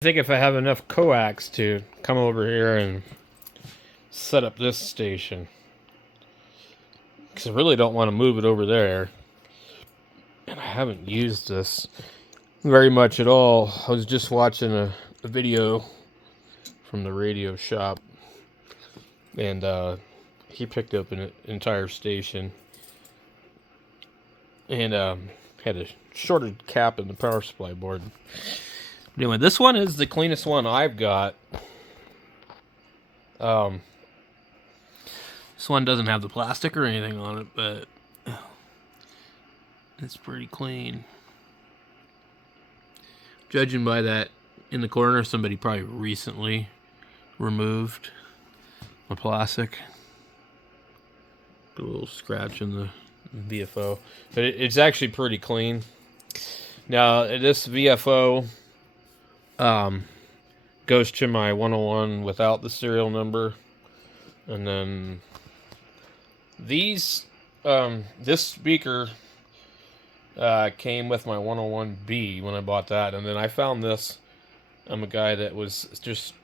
I think if I have enough coax to come over here and set up this station, because I really don't want to move it over there, and I haven't used this very much at all. I was just watching a video from the radio shop, and he picked up an entire station and had a shorted cap in the power supply board. Anyway, this one is the cleanest one I've got. This one doesn't have the plastic or anything on it, but it's pretty clean. Judging by that in the corner, somebody probably recently removed the plastic. A little scratch in the VFO, but it's actually pretty clean. Now this VFO goes to my 101 without the serial number, and then these this speaker came with my 101B when I bought that, and then I found this. I'm a guy that was just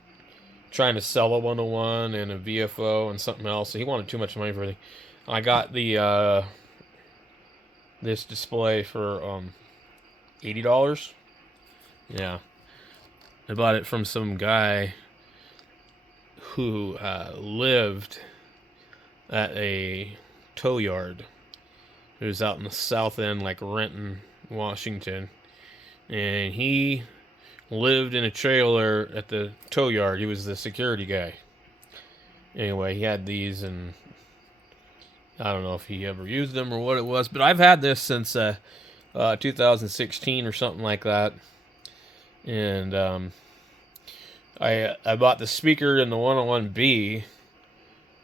trying to sell a 101 and a VFO and something else, so he wanted too much money for everything. I got the this display for $80. Yeah, I bought it from some guy who lived at a tow yard. It was out in the south end, like Renton, Washington, and he lived in a trailer at the tow yard. He was the security guy. Anyway, he had these, and I don't know if he ever used them or what it was, but I've had this since 2016 or something like that. And I bought the speaker in the 101B,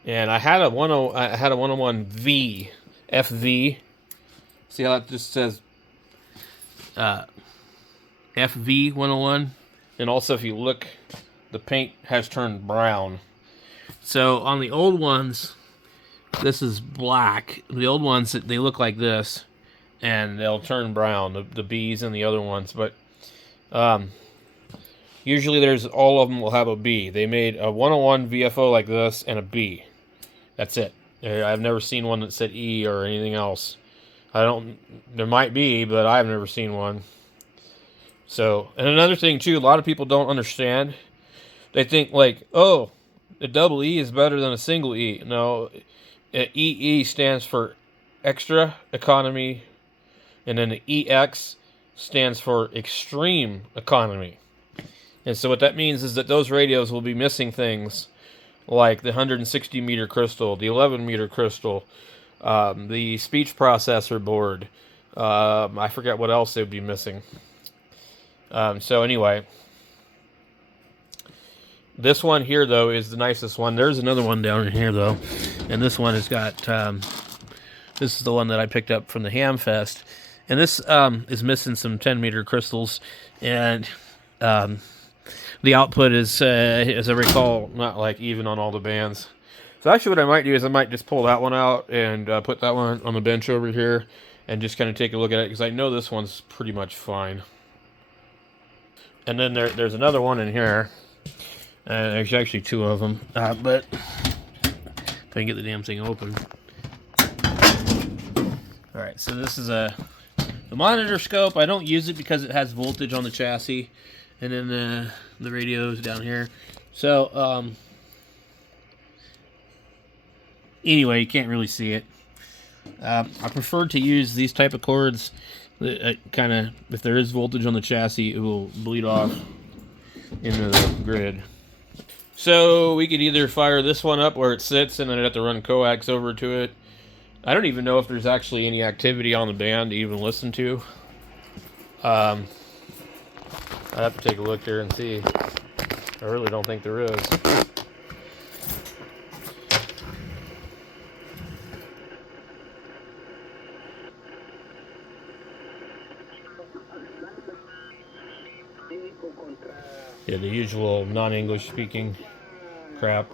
and I had a 101V FV. See how it just says FV 101? And also, if you look, the paint has turned brown. So on the old ones, this is black. The old ones, they look like this, and they'll turn brown, the B's and the other ones. But usually there's, all of them will have a B. They made a 101 VFO like this and a B. That's it. I've never seen one that said E or anything else. There might be, but I've never seen one. So, and another thing too, a lot of people don't understand. They think like, oh, a double E is better than a single E. No, EE stands for extra economy, and then the EX stands for extreme economy. And so what that means is that those radios will be missing things like the 160 meter crystal, the 11 meter crystal, the speech processor board. I forget what else they would be missing. So anyway, this one here, though, is the nicest one. There's another one down in here, though, and this one has got, this is the one that I picked up from the Hamfest, and this is missing some 10 meter crystals, and the output is, as I recall, not like even on all the bands. So actually what I might do is I might just pull that one out and put that one on the bench over here and just kind of take a look at it, because I know this one's pretty much fine. And then there's another one in here. There's actually two of them. But if I can get the damn thing open. Alright, so this is the monitor scope. I don't use it because it has voltage on the chassis. And then the radio is down here. So, anyway, you can't really see it. I prefer to use these type of cords. Kind of, if there is voltage on the chassis, it will bleed off into the grid. So we could either fire this one up where it sits, and then I'd have to run coax over to it. I don't even know if there's actually any activity on the band to even listen to. I'd have to take a look there and see. I really don't think there is. Yeah, the usual non-English speaking crap.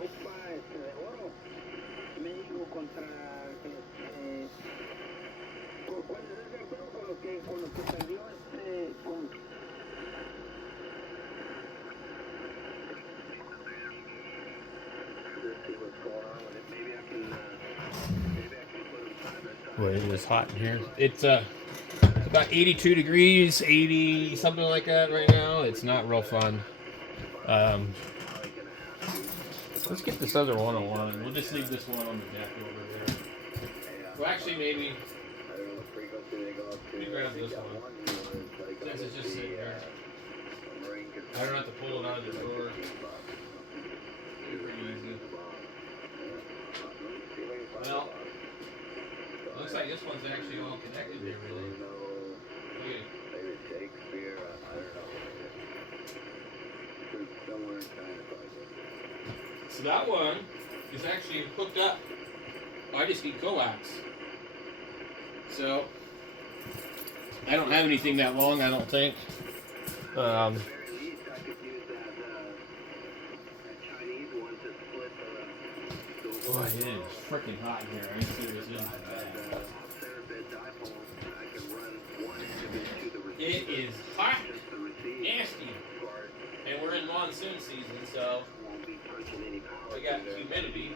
Boy, it is hot in here. It's about 82 degrees, 80, something like that right now. It's not real fun. Let's get this other 101. We'll just leave this one on the deck over there. Well, actually, maybe. Let me grab this one. Since it's just sitting there. I don't have to pull it out of the door. Pretty easy. Well, looks like this one's actually all connected there, really. Okay. So that one is actually hooked up. I just need coax. So I don't have anything that long, I don't think. Boy, it is freaking hot in here. Are you serious? It is hot, nasty, and we're in monsoon season, so we got humidity.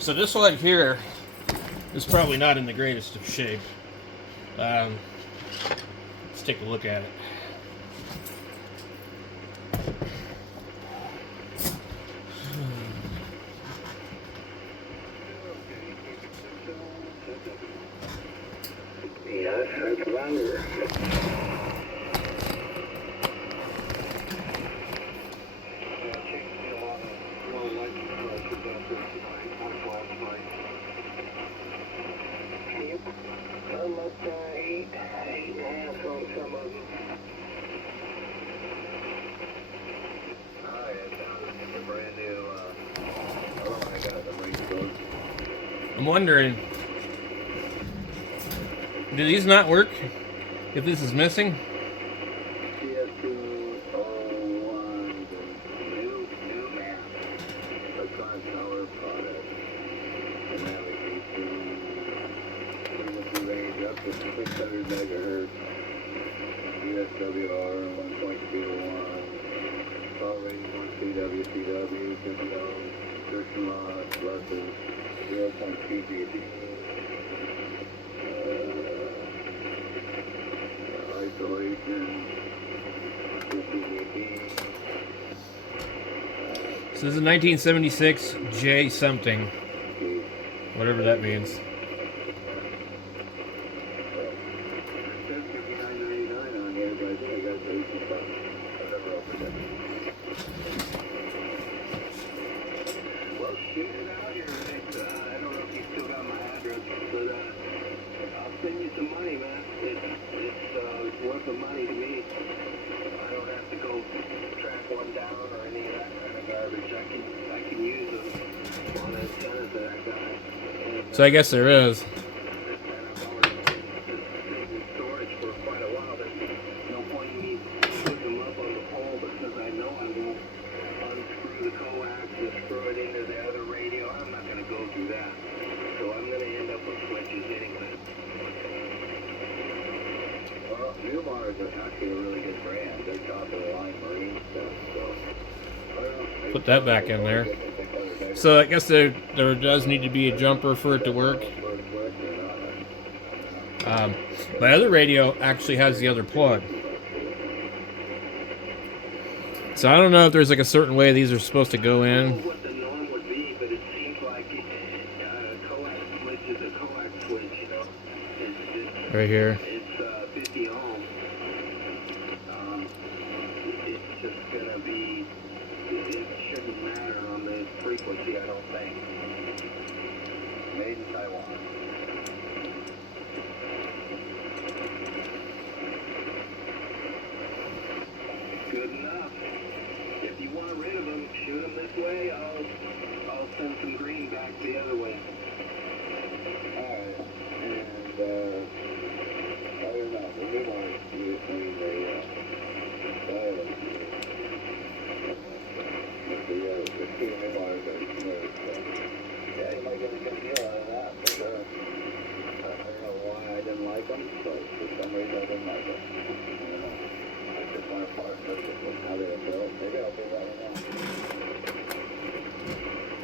So this one here is probably not in the greatest of shape. Let's take a look at it. I'm wondering, do these not work if this is missing? So this is 1976 J something, whatever that means. So I guess there is. Put that back in there. So I guess there does need to be a jumper for it to work. My other radio actually has the other plug. So I don't know if there's like a certain way these are supposed to go in. Right here.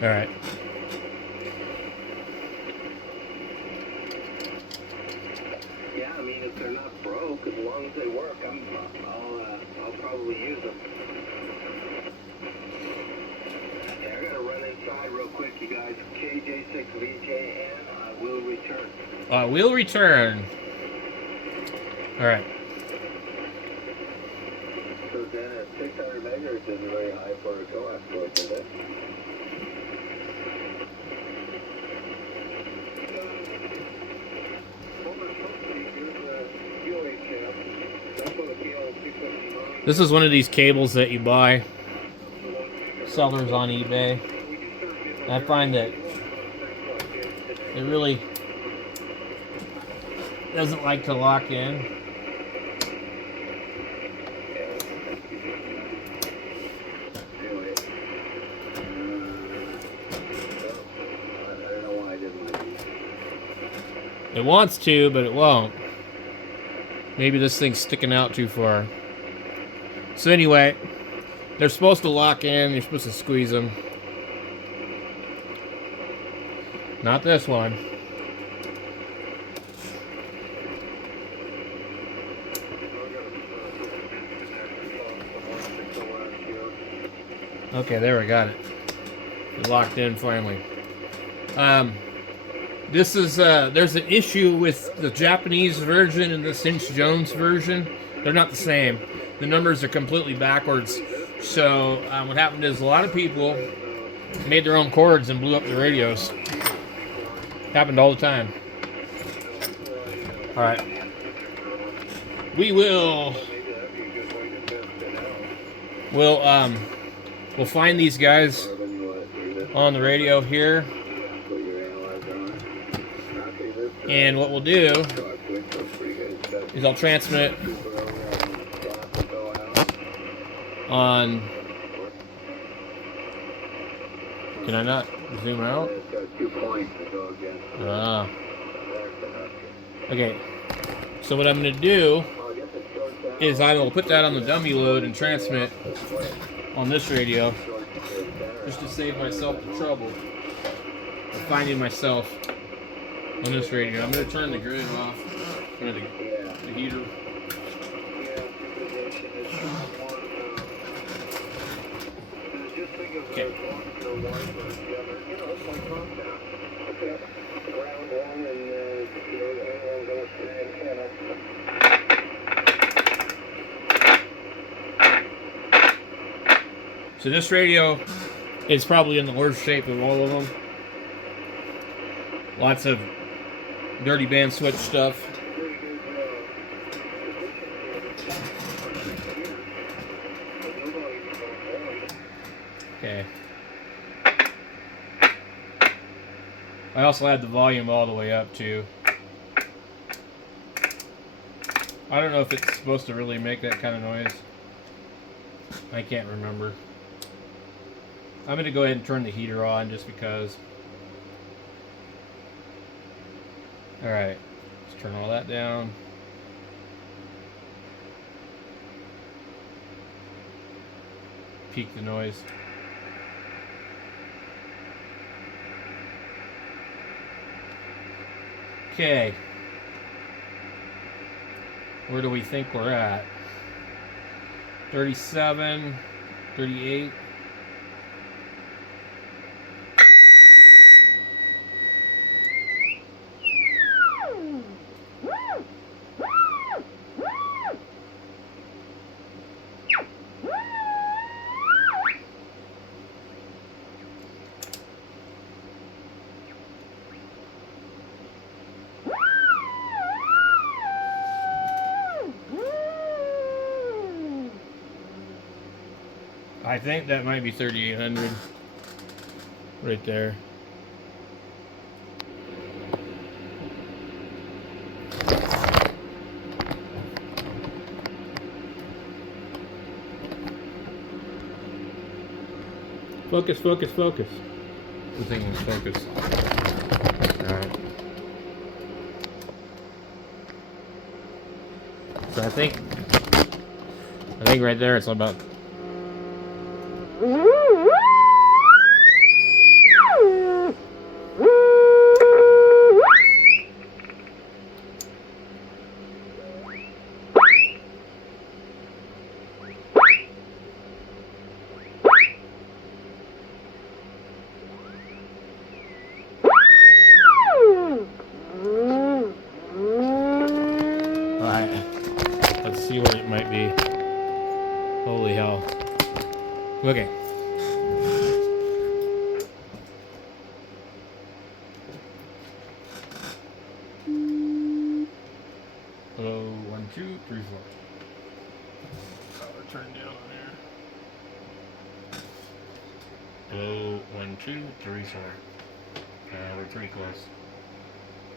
All right. Yeah, I mean, if they're not broke, as long as they work, I'll probably use them. Yeah, I gotta run inside real quick, you guys. KJ6VJN, will return. We'll return. All right. So then at 600 megahertz isn't very high for a coax load, is it? This is one of these cables that you buy, sellers on eBay. And I find that it really doesn't like to lock in. It wants to, but it won't. Maybe this thing's sticking out too far. So anyway, they're supposed to lock in. You're supposed to squeeze them. Not this one. Okay, there we got it. It locked in finally. This is there's an issue with the Japanese version and the Cinch Jones version. They're not the same. The numbers are completely backwards. So what happened is a lot of people made their own cords and blew up the radios. Happened all the time. All right. We'll find these guys on the radio here. And what we'll do is I'll transmit on... Can I not zoom out? Okay. So what I'm going to do is I will put that on the dummy load and transmit on this radio just to save myself the trouble of finding myself on this radio. I'm going to turn the grid off, or the heater. Okay. So this radio is probably in the worst shape of all of them. Lots of dirty band switch stuff. Okay. I also had the volume all the way up too. I don't know if it's supposed to really make that kind of noise. I can't remember. I'm going to go ahead and turn the heater on just because. Alright, let's turn all that down. Peak the noise. Okay. Where do we think we're at? 37, 38. I think that might be 3800 right there. Focus, focus, focus. The thing is focus. Alright. So I think right there it's about Okay. Hello, 1, 2, 3, 4. Power turn down on there. Hello, 1, 2, 3, 4. We're pretty close.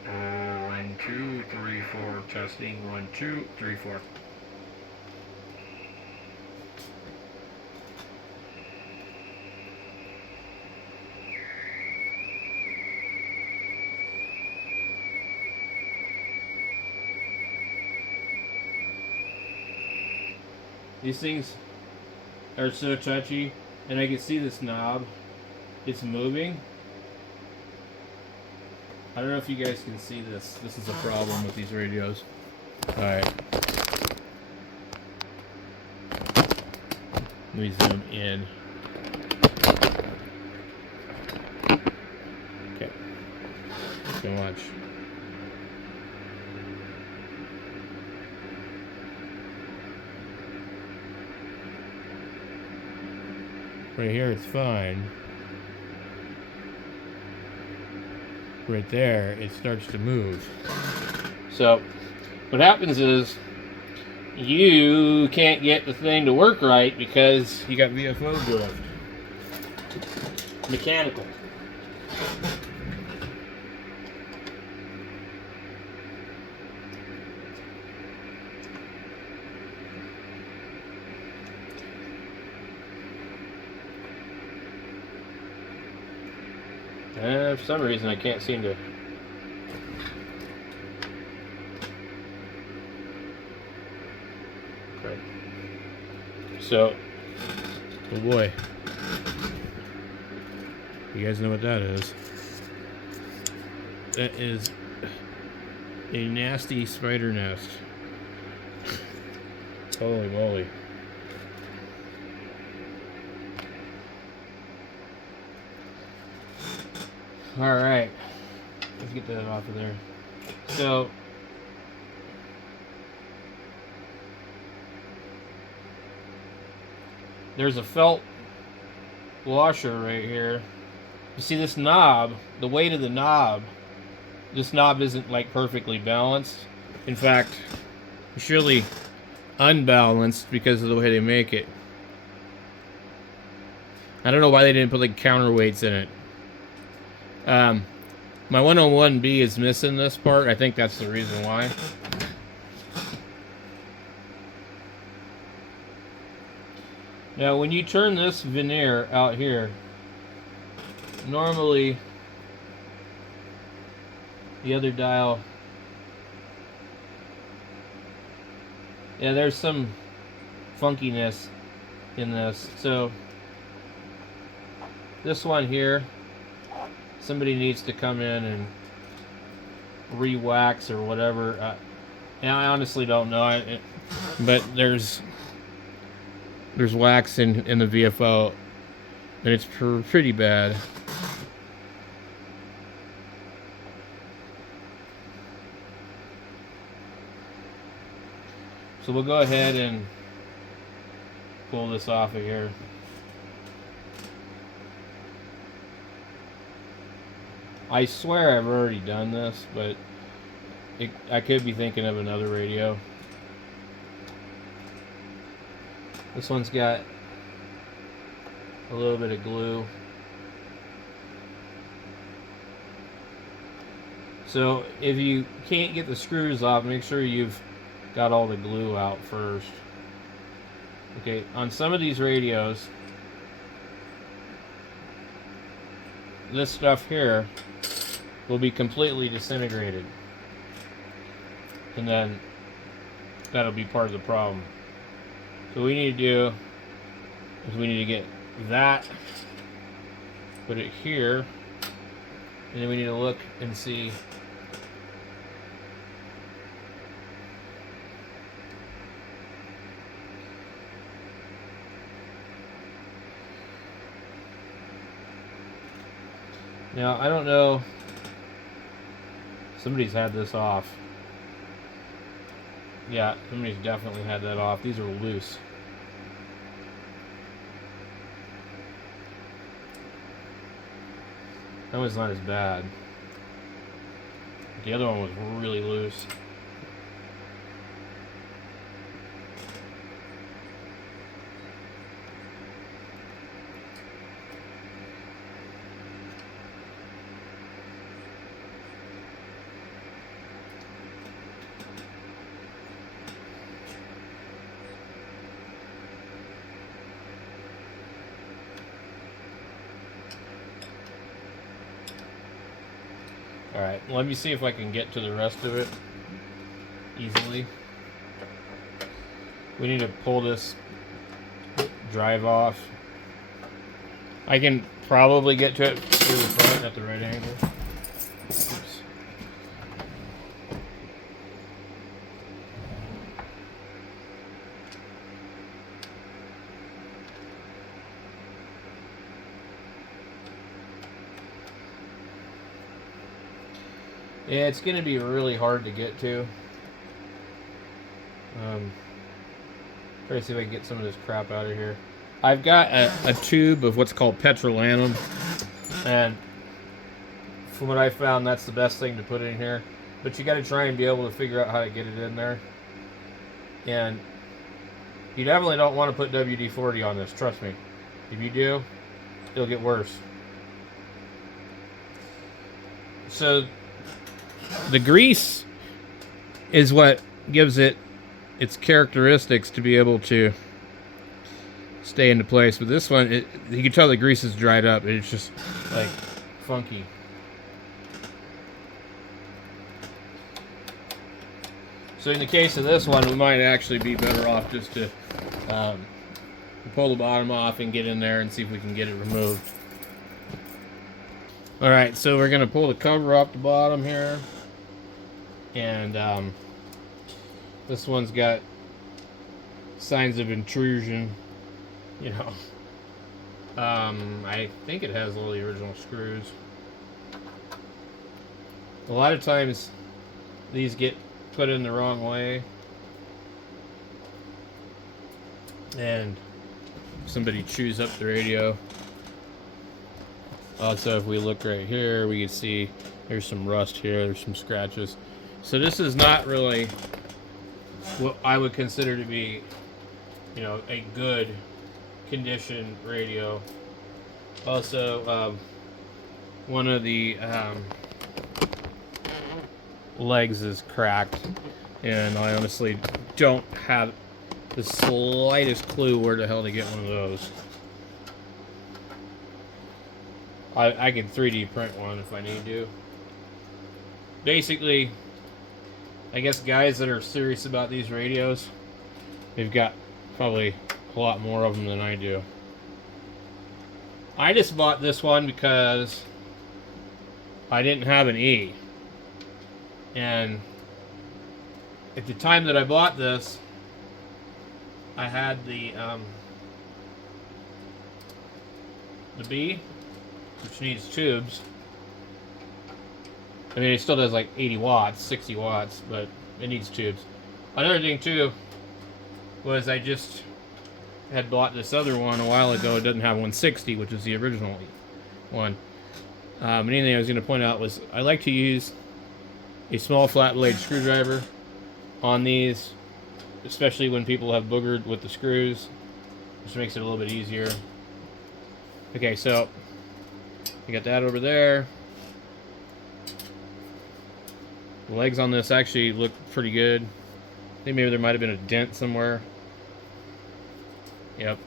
1, 2, 3, 4. Testing. 1, 2, 3, 4. These things are so touchy, and I can see this knob. It's moving. I don't know if you guys can see this. This is a problem with these radios. Alright. Let me zoom in. Okay. So much. Right here it's fine. Right there, it starts to move. So, what happens is you can't get the thing to work right because you got VFO drift. Mechanical. And for some reason I can't seem to. Okay. So, oh boy. You guys know what that is? That is a nasty spider nest. Holy moly. Alright. Let's get that off of there. So, there's a felt washer right here. You see this knob, the weight of the knob, this knob isn't like perfectly balanced. In fact, it's really unbalanced because of the way they make it. I don't know why they didn't put like counterweights in it. My 101B is missing this part. I think that's the reason why. Now, when you turn this veneer out here, normally the other dial, yeah, there's some funkiness in this. So this one here, somebody needs to come in and re-wax or whatever. And I honestly don't know, but there's wax in the VFO, and it's pretty bad. So we'll go ahead and pull this off of here. I swear I've already done this, but I could be thinking of another radio. This one's got a little bit of glue. So if you can't get the screws off, make sure you've got all the glue out first. Okay, on some of these radios, this stuff here will be completely disintegrated, and then that'll be part of the problem. So what we need to do is we need to get that, put it here, and then we need to look and see now. I don't know, somebody's had this off. Yeah, somebody's definitely had that off. These are loose. That one's not as bad. The other one was really loose. Alright, let me see if I can get to the rest of it easily. We need to pull this drive off. I can probably get to it through the front at the right angle. Oops. Yeah, it's going to be really hard to get to. Try to see if I can get some of this crap out of here. I've got a tube of what's called petroleum, and from what I found, that's the best thing to put in here. But you got to try and be able to figure out how to get it in there. And you definitely don't want to put WD-40 on this, trust me. If you do, it'll get worse. So the grease is what gives it its characteristics to be able to stay into place. But this one, you can tell the grease is dried up. It's just like funky. So in the case of this one, we might actually be better off just to pull the bottom off and get in there and see if we can get it removed. Alright, so we're going to pull the cover off the bottom here. And this one's got signs of intrusion, you know. I think it has all the original screws. A lot of times these get put in the wrong way, and somebody chews up the radio. Also, if we look right here, we can see there's some rust here, there's some scratches. So this is not really what I would consider to be, you know, a good condition radio. Also, one of the legs is cracked, and I honestly don't have the slightest clue where the hell to get one of those. I can 3D print one if I need to. Basically, I guess guys that are serious about these radios, they've got probably a lot more of them than I do. I just bought this one because I didn't have an E. And at the time that I bought this, I had the B, which needs tubes. I mean, it still does like 80 watts, 60 watts, but it needs tubes. Another thing too was I just had bought this other one a while ago. It doesn't have 160, which is the original one. Anything I was going to point out was I like to use a small flat blade screwdriver on these, especially when people have boogered with the screws, which makes it a little bit easier. Okay, so you got that over there. The legs on this actually look pretty good. I think maybe there might have been a dent somewhere. Yep.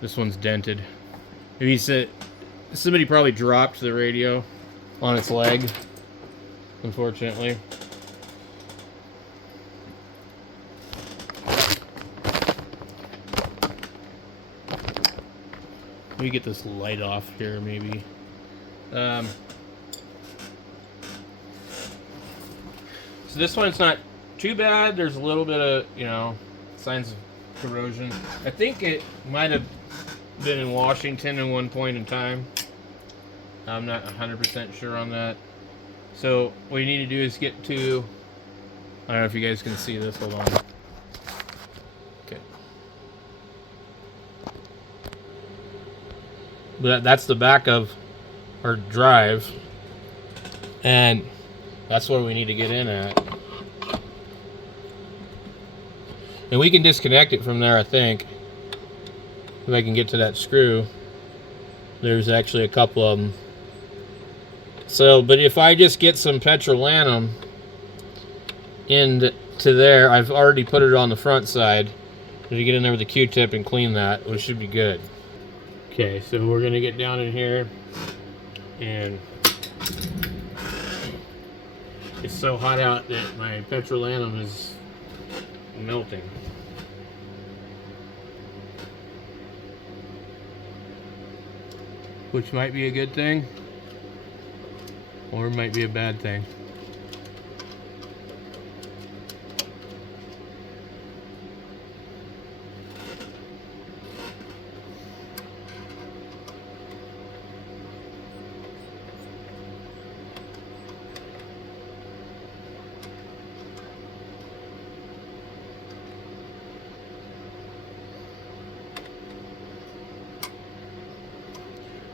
This one's dented. Maybe somebody probably dropped the radio on its leg, unfortunately. Let me get this light off here, maybe. So this one's not too bad. There's a little bit of, you know, signs of corrosion. I think it might have been in Washington at one point in time. I'm not 100% sure on that. So what you need to do is get to, I don't know if you guys can see this, hold on. Okay. That's the back of our drive, and that's where we need to get in at. And we can disconnect it from there, I think. If I can get to that screw. There's actually a couple of them. So, but if I just get some petrolanum into there, I've already put it on the front side. If you get in there with a Q-tip and clean that, it should be good. Okay, so we're gonna get down in here, and it's so hot out that my petrolanum is melting. Which might be a good thing, or it might be a bad thing.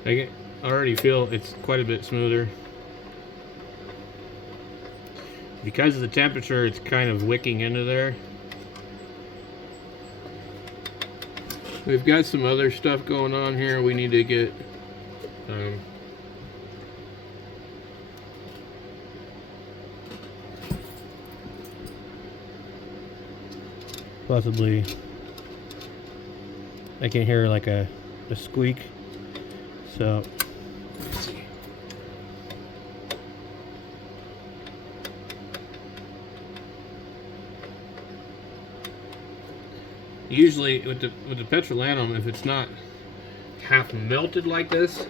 I already feel it's quite a bit smoother. Because of the temperature, it's kind of wicking into there. We've got some other stuff going on here we need to get possibly, I can hear like a squeak, so let's see. Usually with the petrolanum, if it's not half melted like this,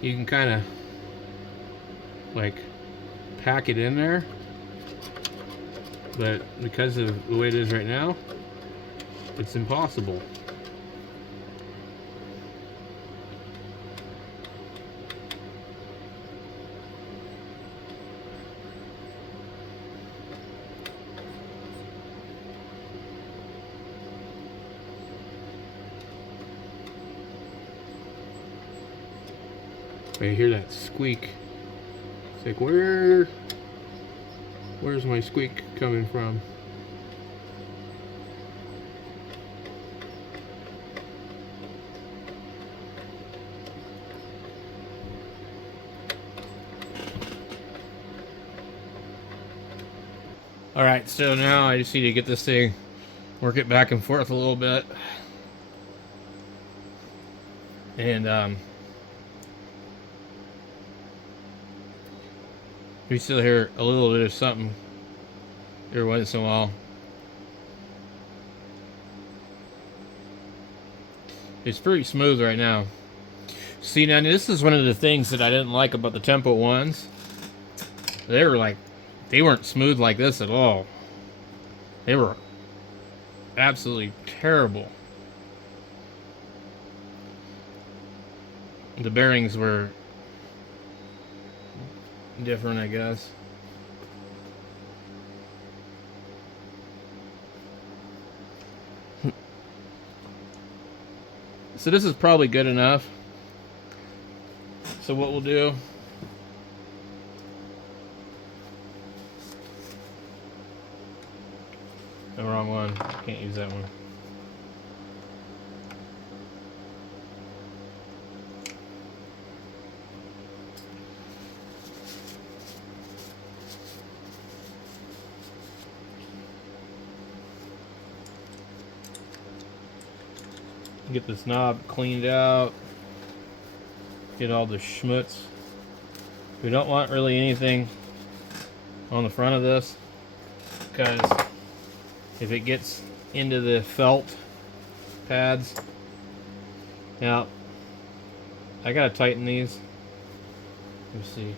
you can kind of like pack it in there. But because of the way it is right now, it's impossible. I hear that squeak. It's like, where's my squeak coming from? Alright, so now I just need to get this thing, work it back and forth a little bit. And we still hear a little bit of something every once in a while. It's pretty smooth right now. See, now this is one of the things that I didn't like about the Tempo ones. They weren't smooth like this at all. They were absolutely terrible. The bearings were different, I guess. So this is probably good enough. So what we'll do, the wrong one, can't use that one. Get this knob cleaned out. Get all the schmutz. We don't want really anything on the front of this, because if it gets into the felt pads, now I gotta tighten these. Let's see.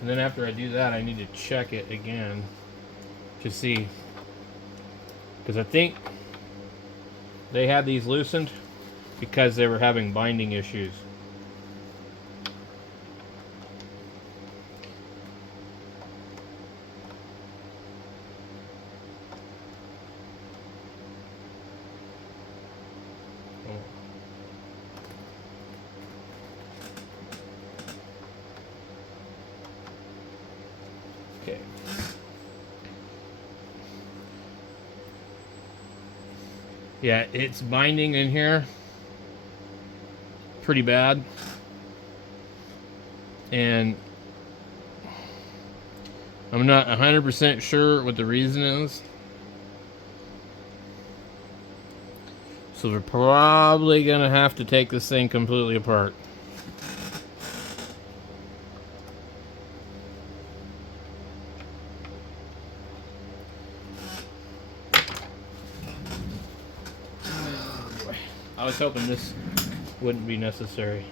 And then after I do that, I need to check it again to see, because I think they had these loosened because they were having binding issues. Yeah, it's binding in here pretty bad. And I'm not 100% sure what the reason is. So we're probably going to have to take this thing completely apart. I was hoping this wouldn't be necessary.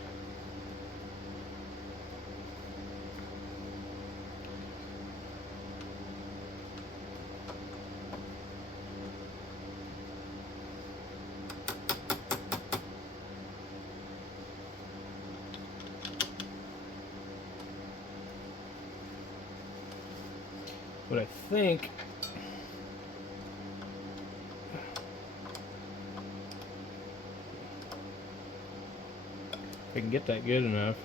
But I think if I can get that good enough.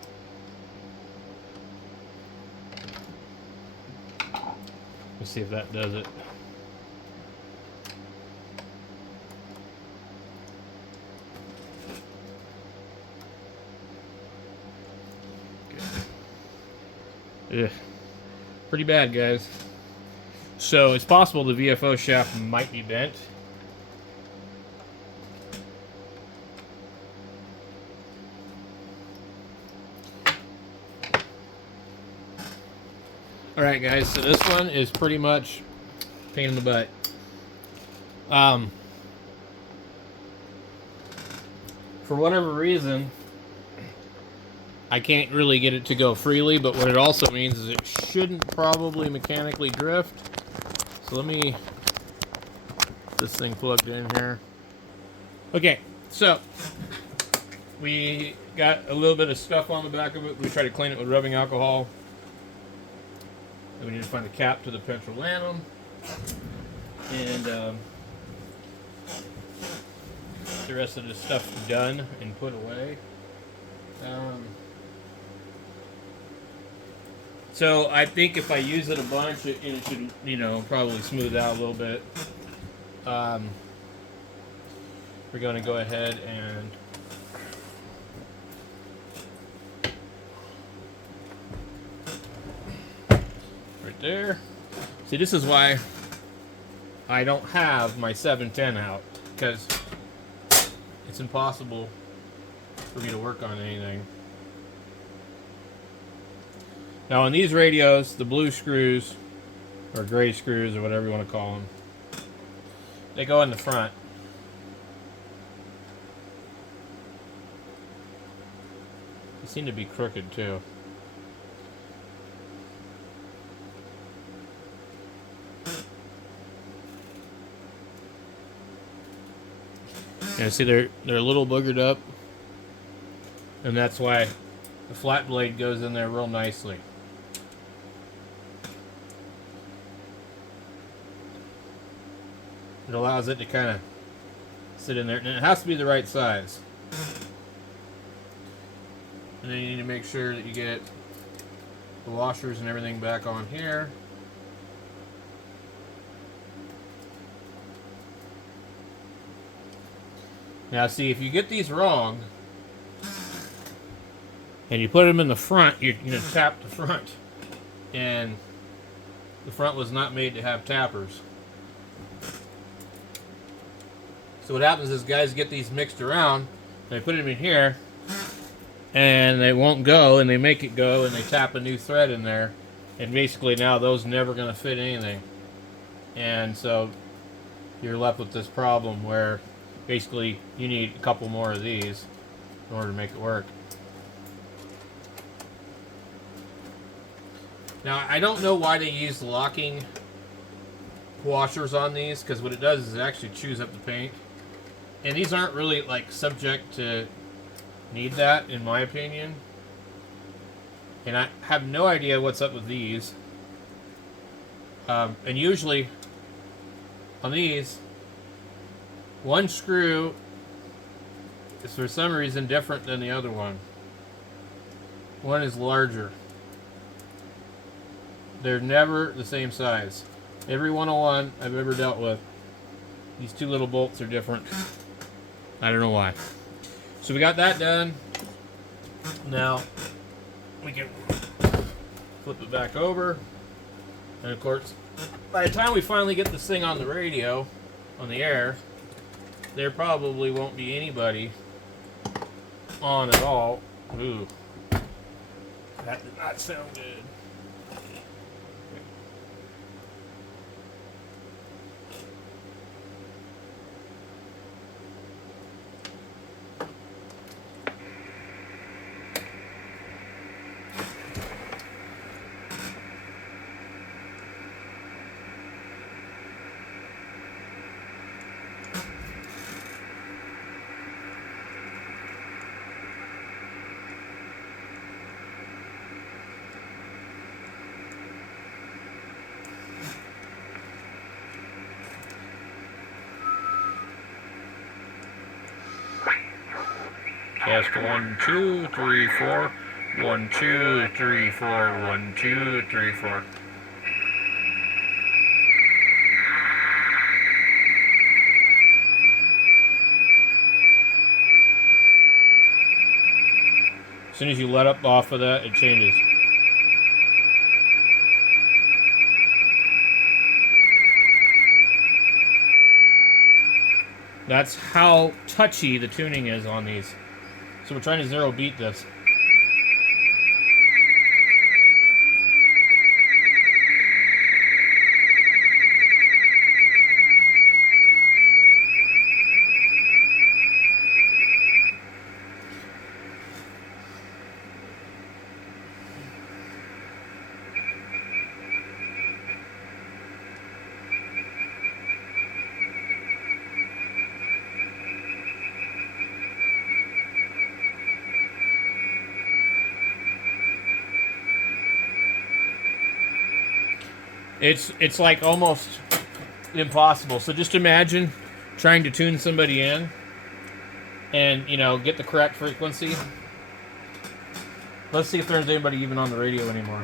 Let's see if that does it. Ugh. Pretty bad, guys. So it's possible the VFO shaft might be bent. Alright guys, so this one is pretty much pain in the butt. For whatever reason, I can't really get it to go freely, but what it also means is it shouldn't probably mechanically drift. So let me get this thing plugged in here. Okay, so we got a little bit of stuff on the back of it. We tried to clean it with rubbing alcohol. And we need to find the cap to the petrolanum. And the rest of the stuff done and put away. So I think if I use it a bunch, it should, you know, probably smooth out a little bit. We're going to go ahead and right there. See, this is why I don't have my 710 out, because it's impossible for me to work on anything. Now on these radios, the blue screws, or gray screws, or whatever you want to call them, they go in the front. They seem to be crooked too. Yeah, see they're a little boogered up, and that's why the flat blade goes in there real nicely. It allows it to kind of sit in there, and it has to be the right size. And then you need to make sure that you get the washers and everything back on here. Now see, if you get these wrong and you put them in the front, you're going to tap the front, and the front was not made to have tappers. So what happens is guys get these mixed around, they put them in here, and they won't go, and they make it go, and they tap a new thread in there, and basically now those never going to fit anything. And so you're left with this problem where basically you need a couple more of these in order to make it work. Now I don't know why they use locking washers on these, because what it does is it actually chews up the paint. And these aren't really like subject to need that, in my opinion. And I have no idea what's up with these. And usually on these, one screw is for some reason different than the other one. One is larger. They're never the same size. Every 101 I've ever dealt with, these two little bolts are different. I don't know why. So we got that done. Now we can flip it back over. And of course, by the time we finally get this thing on the radio, on the air, there probably won't be anybody on at all. Ooh. That did not sound good. Test 1, 2, 3, 4. 1, 2, 3, 4. 1, 2, 3, 4. As soon as you let up off of that, it changes. That's how touchy the tuning is on these. So we're trying to zero beat this. It's like almost impossible. So just imagine trying to tune somebody in and, you know, get the correct frequency. Let's see if there's anybody even on the radio anymore.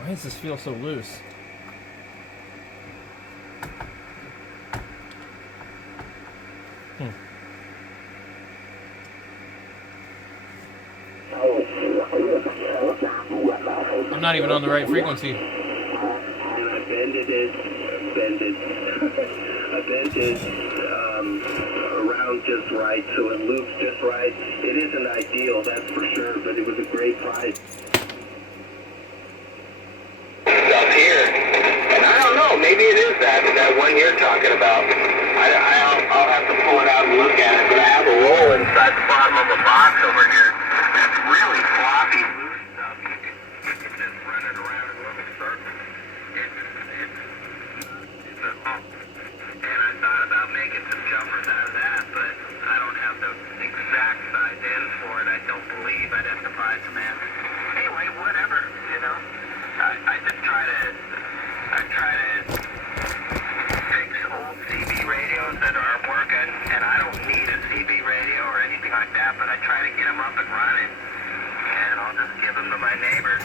Why does this feel so loose? I'm not even on the right frequency. And I bended it around just right, so it loops just right. It isn't ideal, that's for sure, but it was a great price. Up here, and I don't know, maybe it is that one you're talking about. I'll have to pull it out and look at it, but I have a roll inside the bottom of a box over here. That's really floppy, loose stuff. You can just run it around in little circles. It's a hump. And I thought about making some jumpers out of that, but I don't have the exact size ends for it. I don't believe I'd have to buy some ends. Anyway, whatever, you know. I just try to fix old CB radios that aren't working, and I don't need a CB radio or anything like that, but I try to get them up and running, and I'll just give them to my neighbors.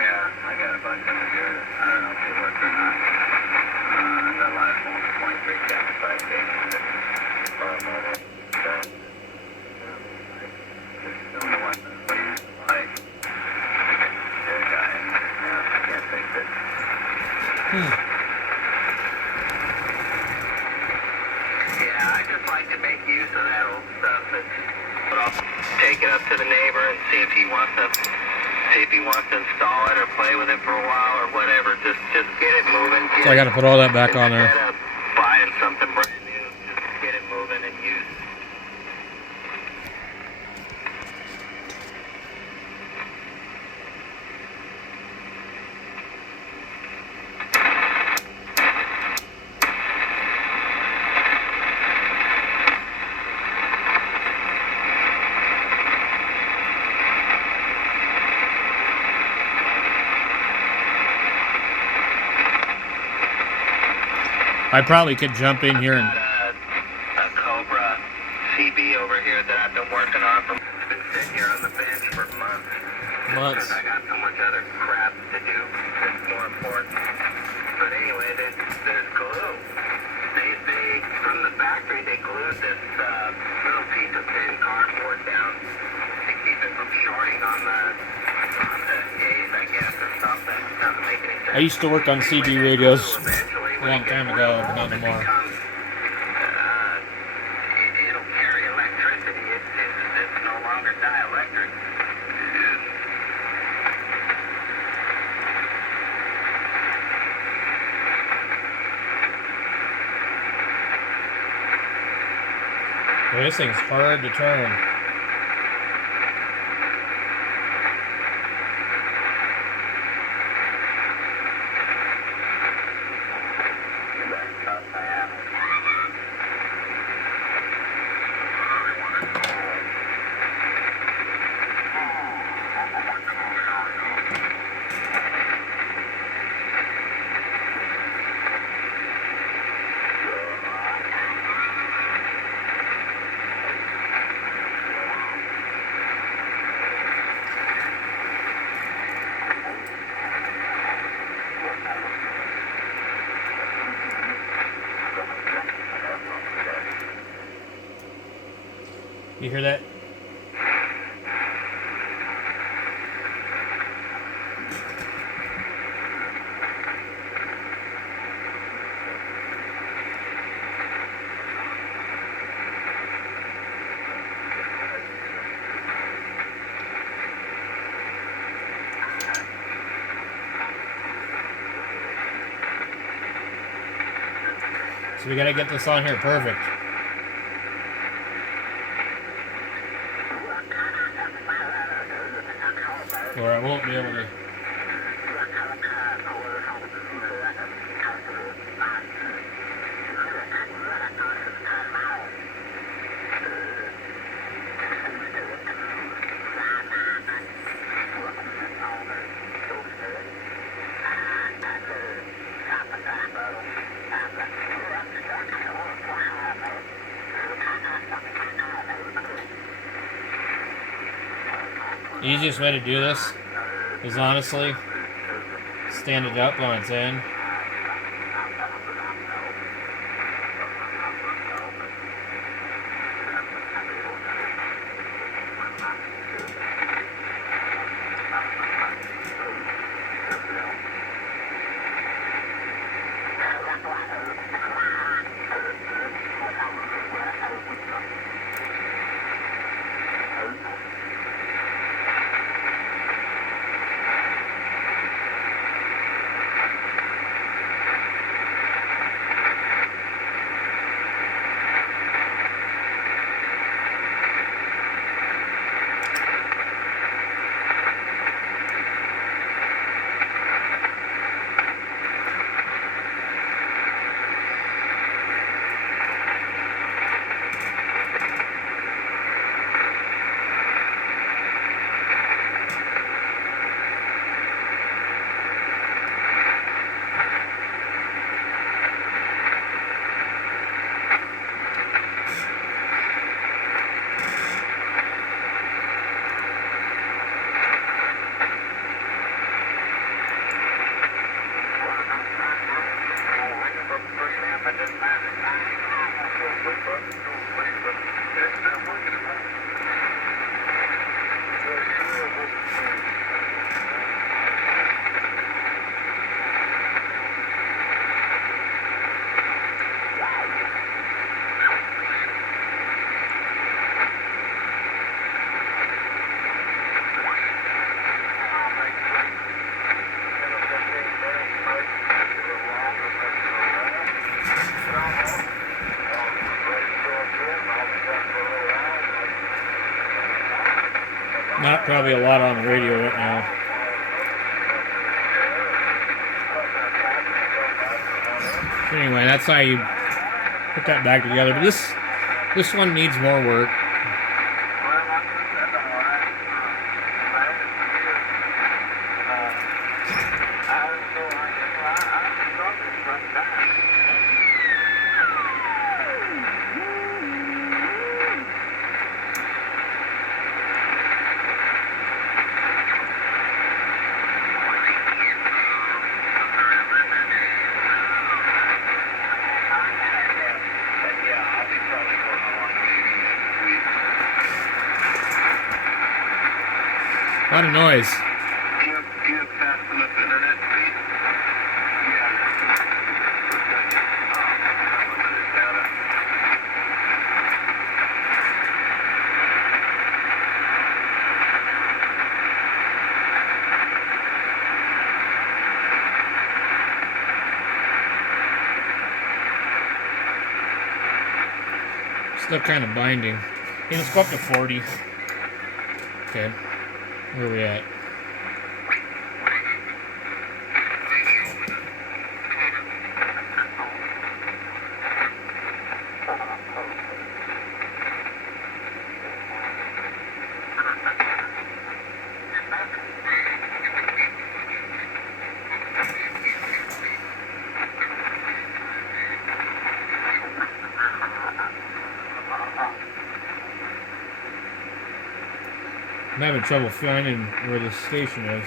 Yeah, I got a bunch over here. I don't know if they work or not. I got a lot of 0.3 amplified stations that are mobile. So, don't know what like the guy. Yeah, I can't fix it. Yeah, I just like to make use of that old stuff. But I'll take it up to the neighbor and see if he wants to install it or play with it for a while or whatever. Just get it moving. So I got to put all that back on there. Instead of buying something brand new, just get it moving and use. I probably could jump in here and... a Cobra CB over here that I've been working on. It's been sitting here on the bench for months. Months. Because I got so much other crap to do that's more important. glued this little piece of thin cardboard down to keep it from shorting on the A's, I guess, or something. Doesn't make any sense. I used to work on CB radios Eventually, a long time ago, but not anymore. It'll carry electricity. It's no longer dielectric. Boy, this thing's hard to turn. You hear that? So we gotta get this on here perfect, or I won't be able to. The easiest way to do this is honestly stand it up on its end. Not probably a lot on the radio right now. Anyway, that's how you put that back together. But this one needs more work. lot of noise. Do you have fast enough internet, please? Yeah. Unlimited data. Still kind of binding. Hey, let's go up to 40. Okay. Where are we at? I'm having trouble finding where the station is.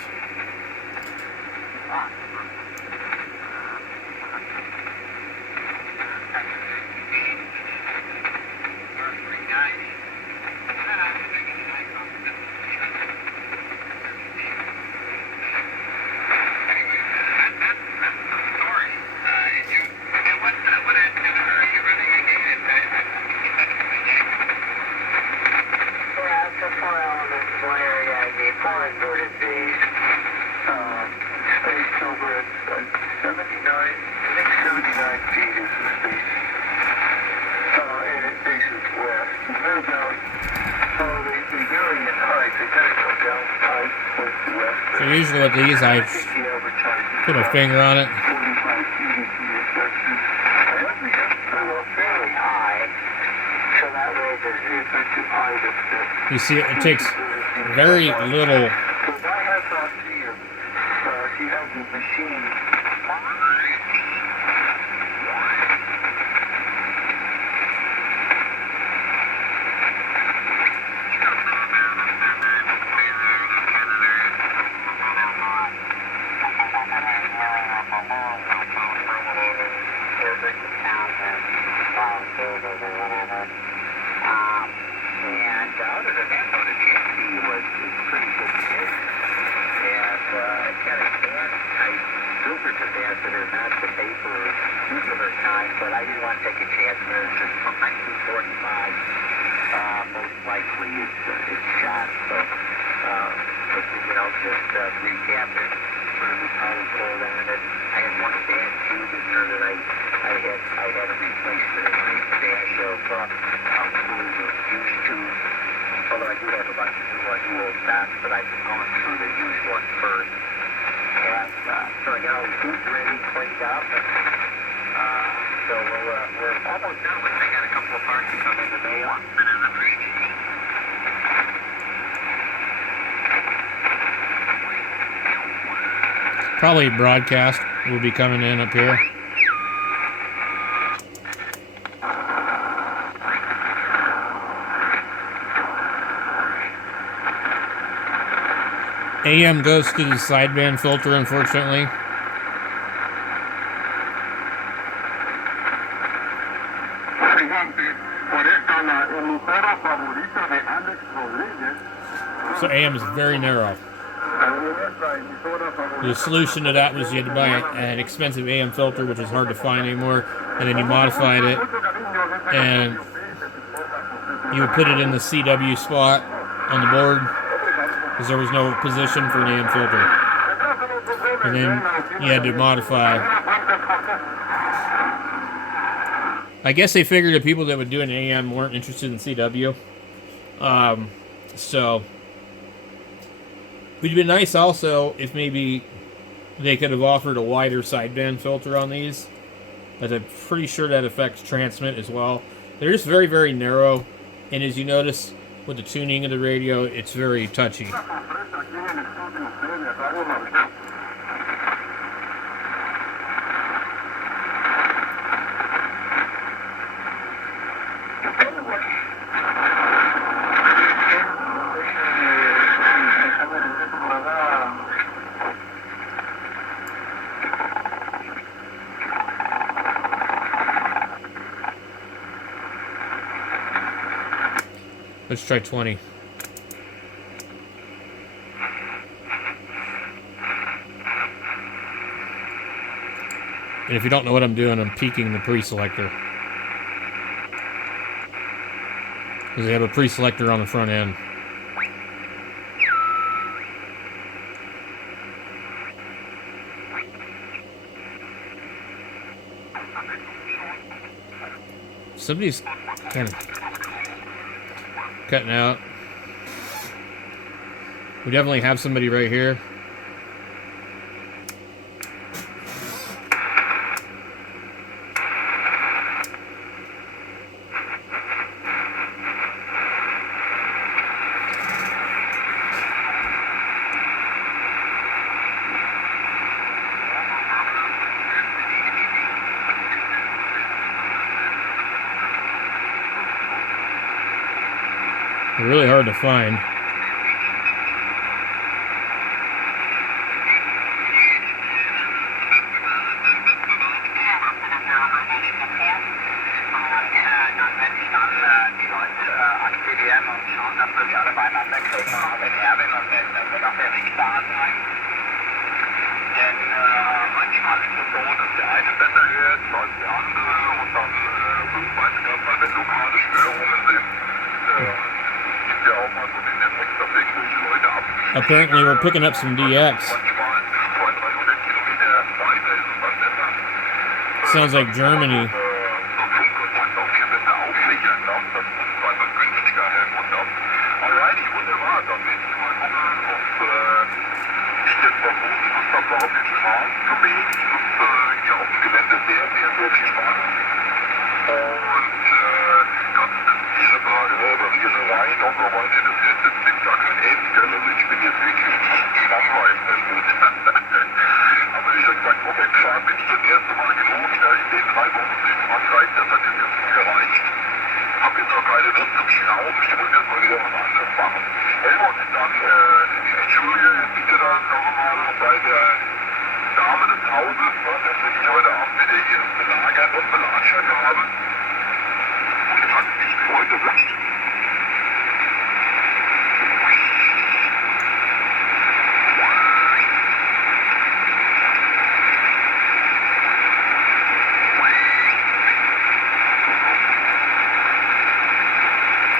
So usually with these, I put a finger on it. You see, it takes very little. But I didn't want to take a chance. There's just from 1945, most likely it's shot. So, but, you know, just recap it, put a new power cord on it. I had one bad tube in there that I had a replacement in my stash of tools or used tubes. Although I do have a bunch of new old stocks, but I've been going through the used one first. And so I got all the tubes ready, cleaned up, and so we're almost done with it. I got a couple of parts to come in the mail. Probably broadcast will be coming in up here. AM goes through the sideband filter, unfortunately. So AM is very narrow. The solution to that was you had to buy an expensive AM filter, which is hard to find anymore, and then you modified it, and you would put it in the CW spot on the board, because there was no position for an AM filter. And then you had to modify. I guess they figured the people that would do an AM weren't interested in CW. So it would be nice also if maybe they could have offered a wider sideband filter on these, but I'm pretty sure that affects transmit as well. They're just very, very narrow, and as you notice with the tuning of the radio, it's very touchy. Let's try 20. And if you don't know what I'm doing, I'm peaking the pre-selector. Because they have a pre-selector on the front end. Somebody's kind of cutting out. We definitely have somebody right here. They're really hard to find. Apparently we're picking up some DX. Sounds like Germany.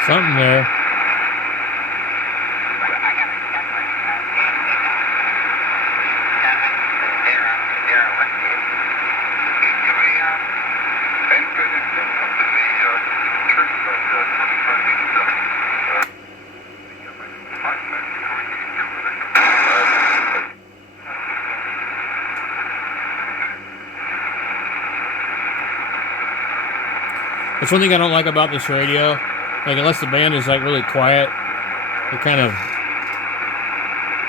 Something there. That's one thing I don't like about this radio. Like, unless the band is, like, really quiet, it kind of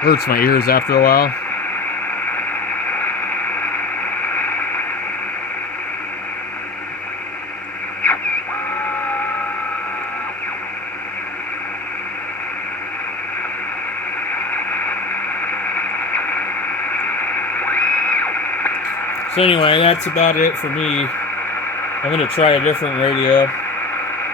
hurts my ears after a while. So anyway, that's about it for me. I'm going to try a different radio.